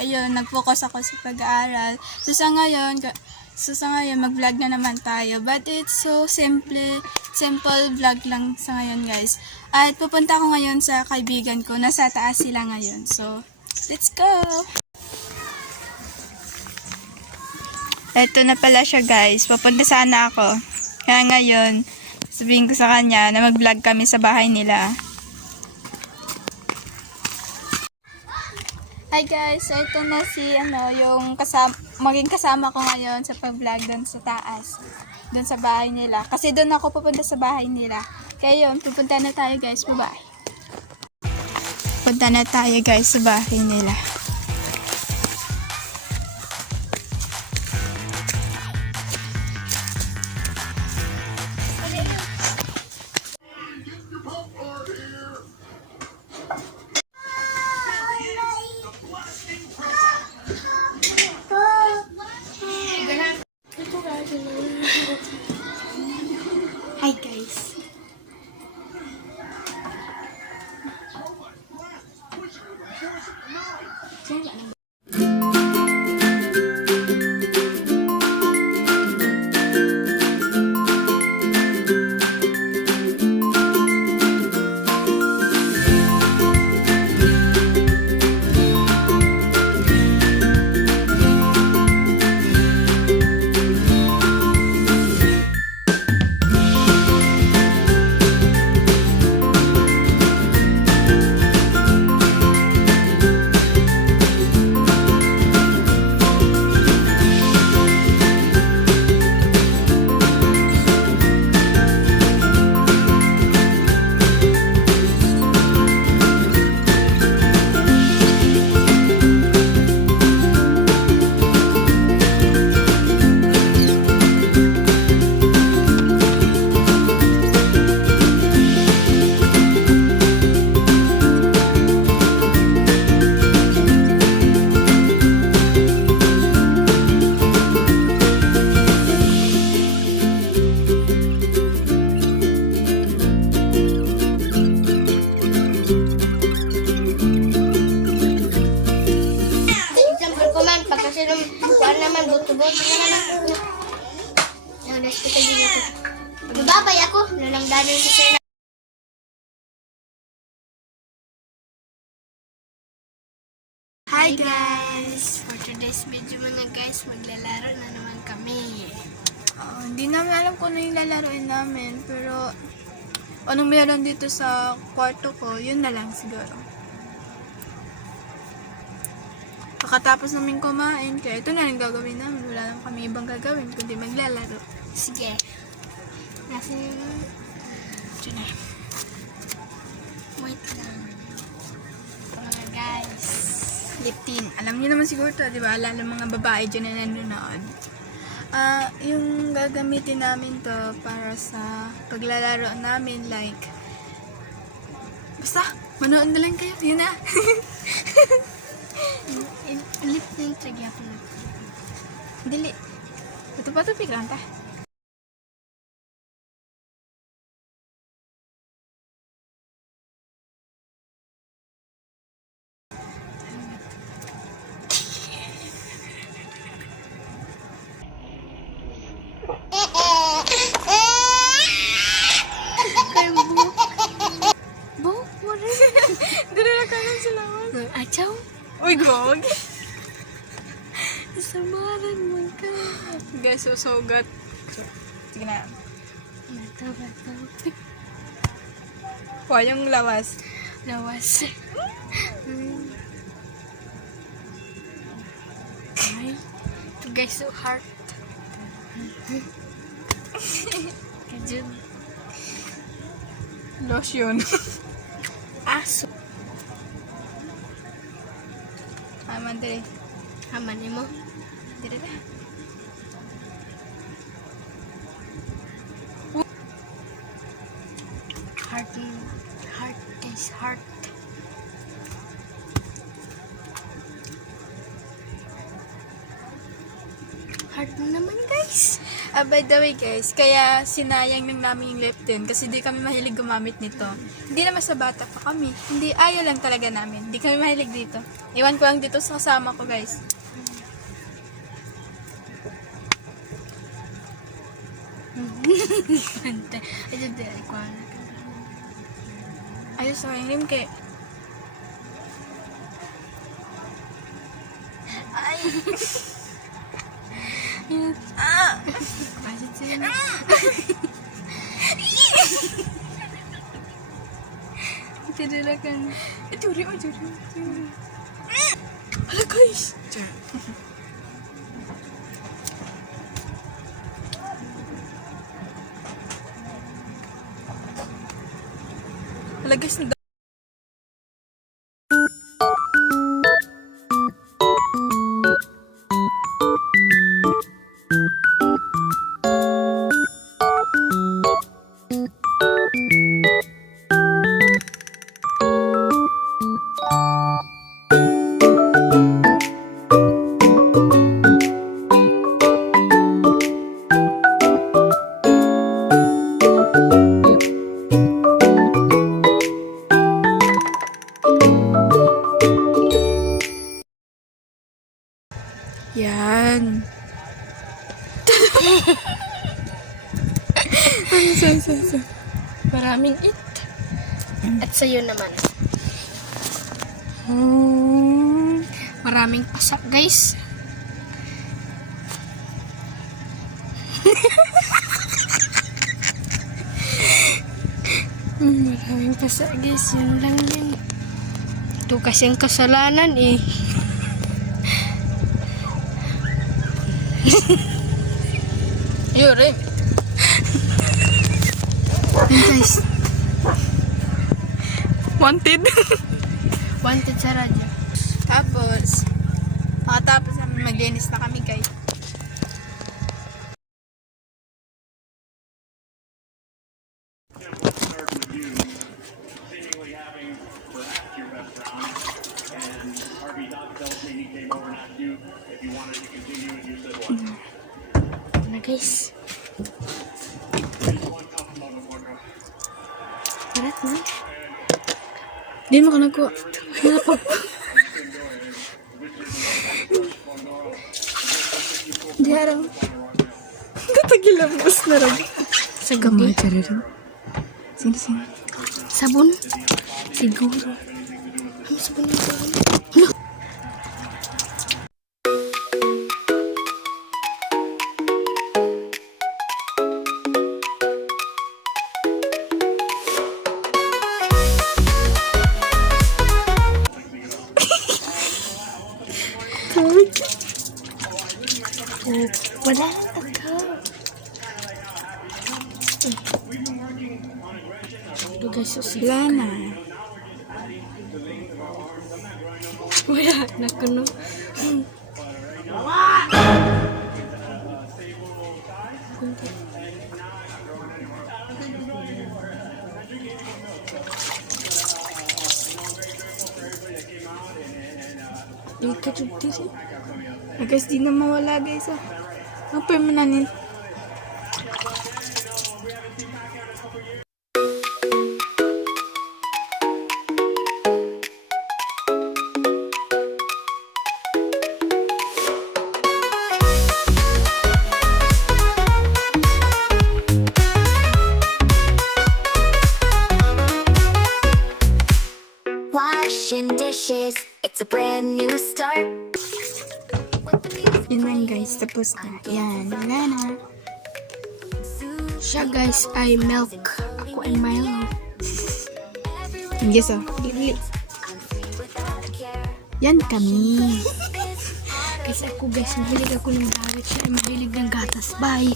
ayun, nag-focus ako sa pag-aaral. So sa ngayon, mag-vlog na naman tayo. But it's so simple vlog lang sa ngayon, guys. At pupunta ako ngayon sa kaibigan ko. Nasa taas sila ngayon. So, let's go! Ito na pala siya, guys. Pupunta sana ako. Kaya ngayon, sabihin ko sa kanya na mag-vlog kami sa bahay nila. Hi guys, so ito na si yung maging kasama ko ngayon sa pag-vlog doon sa taas. Doon sa bahay nila. Kasi doon ako pupunta sa bahay nila. Kaya yun, pupunta na tayo guys, bye-bye. Punta na tayo guys sa bahay nila. Hi guys. Buto-buto na naman. Nag-hospital din ako. Magbabay ako. Nalangdanan sa sila. Hi guys! For today's video mga guys, maglalaro na naman kami. Hindi namin alam kung ano yung lalaroin namin. Pero anong meron dito sa kwarto ko, yun na lang siguro. Pagkatapos namin kumain, kaya ito na lang gagawin namin. Wala lang kami ibang gagawin, kundi maglalaro. Sige. Nasa yung... Diyan na. Wait lang. Ito mga guys. Liptin. Alam niyo naman siguro ito, di ba? Alam ng mga babae dyan na nanonood. Yung gagamitin namin to para sa paglalaro namin, like... Basta, manood na lang kayo. Yun na. Lip na yung tragya ko na. Dili. Ito pa ito, pigranta. Kayo buhok. Buhok mo rin. Dili na kanan sila. Achaw. Uy, gog. Samaran mo ka. Guys, susugat. Sige na. Bato. Huwag yung lawas. Lawas. Ay. Ito guys, so hard. Kajun. Lotion. Aso. Aman diri. Aman mo. Diri na. Heart guys, heart. Heart na naman guys. By the way guys, kaya sinayang lang namin yung Lipton kasi di kami mahilig gumamit nito. Hindi naman sa bata pa kami. Hindi, ayaw lang talaga namin. Hindi kami mahilig dito. Iwan ko lang dito sa kasama ko guys. Ayos sa rim kay. Ay. Bakit sila? Tidirakan. Juri. Hala guys. Hala guys, yan. Ano. Maraming it. At sa'yo naman. Maraming pasak, guys. Maraming pasak, guys. Yun lang yan. Ito kasi ang kasalanan, eh. Yuri. Guys, Wanted. wanted sa radyo. Tapos, makatapos namin maglinis na kami guys. Seemingly having perhaps your best round, and Harvey Dodd tells me he came over and asked you if you wanted to continue, and you said what? Na, guys. Just one cup of motherfucker. Parat na. Di mo ka nagkuha. Di araw. Katagilamos na rin. Sa gabi. Sino? Sabon? Siguro. Ano sabon yung sabon? Wala ako. Ito guys, susik. Wala na. Wala na ko no. Ito dito. Guys, di na mawala guys ah. Ang permanent. Washing dishes, it's a brand new start. Yun lang guys, tapos na. Yan, wala na. Siya guys ay milk. Ako ay Milo. Yes ah. Yan kami. Kasi ako guys, mahilig ako ng galit. Siya ay mahilig ng gatas. Bye!